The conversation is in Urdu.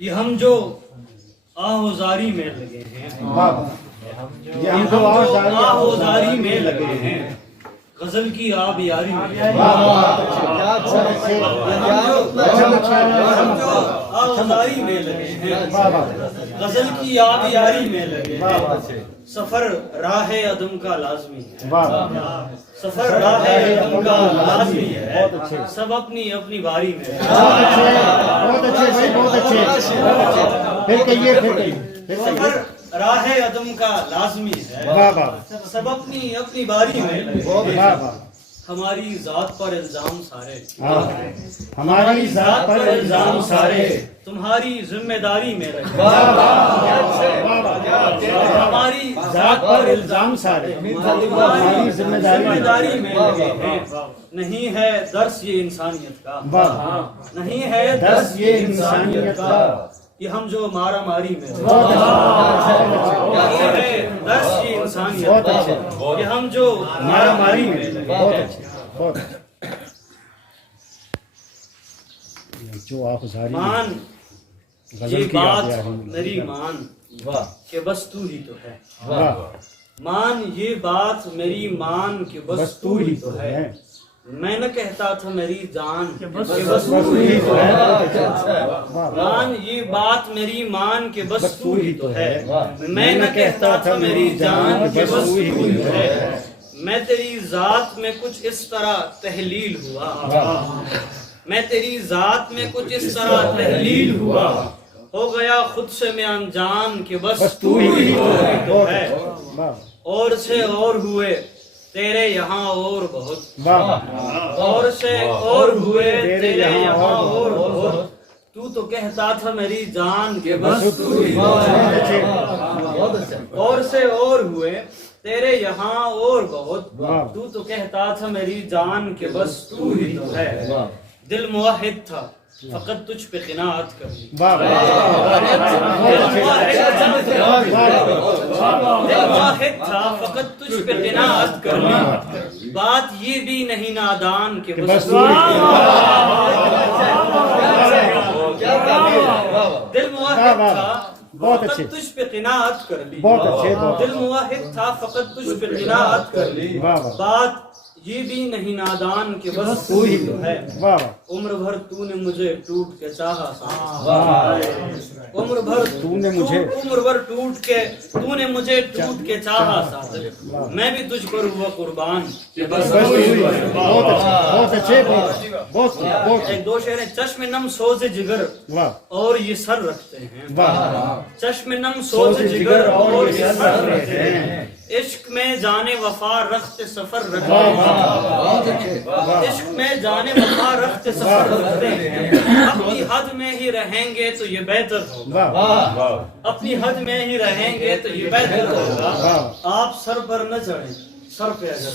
یہ ہم جو آہوزاری میں لگے ہیں، یہ ہم جو آہوزاری میں لگے ہیں، غزل کی آب یاری میں، ہم جو آہوزاری میں لگے ہیں، غزل کی آب یاری میں لگے ہیں، سفر راہ عدم کا لازمی ہے، سفر راہ عدم کا لازمی ہے، سب اپنی اپنی باری میں، بہت اچھے بھائی، بہت اچھے، پھر کہیے سفر راہ عدم کا لازمی ہے، سب اپنی اپنی باری میں، ہماری ذات پر الزام سارے، ہماری ذات پر الزام سارے تمہاری ذمہ داری میں رہے، ہماری ذات پر الزام سارے تمہاری ذمہ داری میں لگے ہیں، نہیں ہے درس یہ انسانیت کا، نہیں ہے درس یہ انسانیت کا، یہ ہم جو مارا ماری میں، یہ ہے درس یہ انسانیت کا، یہ ہم جو مارا ماری میں، بہت اچھے، بہت اچھے جو آپ مان یہ بات میری مان کہ بس تو ہی تو ہے، مان یہ بات میری مان کہ بس تو ہی تو ہے، میں نہ کہتا تھا میری جان کہ بس تو ہی تو ہے، مان یہ بات میری مان کہ بس تو ہی تو ہے، میں نہ کہتا تھا میری جان کہ بس تو ہی تو ہے، میں تیری ذات میں کچھ اس طرح تحلیل ہوا، میں تیری ذات میں کچھ اس طرح تحلیل ہوا، ہو گیا خود سے میں انجان کہ بس تو ہی تو ہے، اور سے اور ہوئے تیرے یہاں اور بہت، اور سے اور ہوئے تیرے یہاں اور بہت، تو کہتا تھا میری جان کہ بس تو ہی تو ہے، اور سے اور ہوئے تیرے یہاں اور بہت، تو کہتا تھا میری جان کہ بس تو ہی تو ہے، دل موحد تھا فقط تجھ پہ قناعت کر لی، دل واحد تھا فقط تجھ پہ قناعت کر لی، بات یہ بھی نہیں نادان کہ بس دل واحد تھا فقط تجھ پہ قناعت کر لی، دل واحد تھا فقط تجھ پہ قناعت کر لی، بات یہ بھی نہیں نادان کہ بس تو ہی تو ہے، عمر بھر تو نے مجھے ٹوٹ کے چاہا، عمر بھر تو نے مجھے ٹوٹ کے چاہا صادق، میں بھی تجھ پر ہوا قربان کہ بس تو ہی تو ہے، بہت اچھے، ایک دو شعر ہیں، چشم نم سوز جگر اور یہ سر رکھتے ہیں، چشم نم سوز جگر اور یہ سر رکھتے ہیں، عشق میں جانے وفا رخت سفر رکھتے ہیں، عشق میں جانے وفا رخت سفر رکھتے ہیں، اپنی حد میں ہی رہیں گے تو یہ بہتر ہوگا، اپنی حد میں ہی رہیں گے تو یہ بہتر ہوگا، آپ سر پر نہ چڑھیں، سر پہ اگر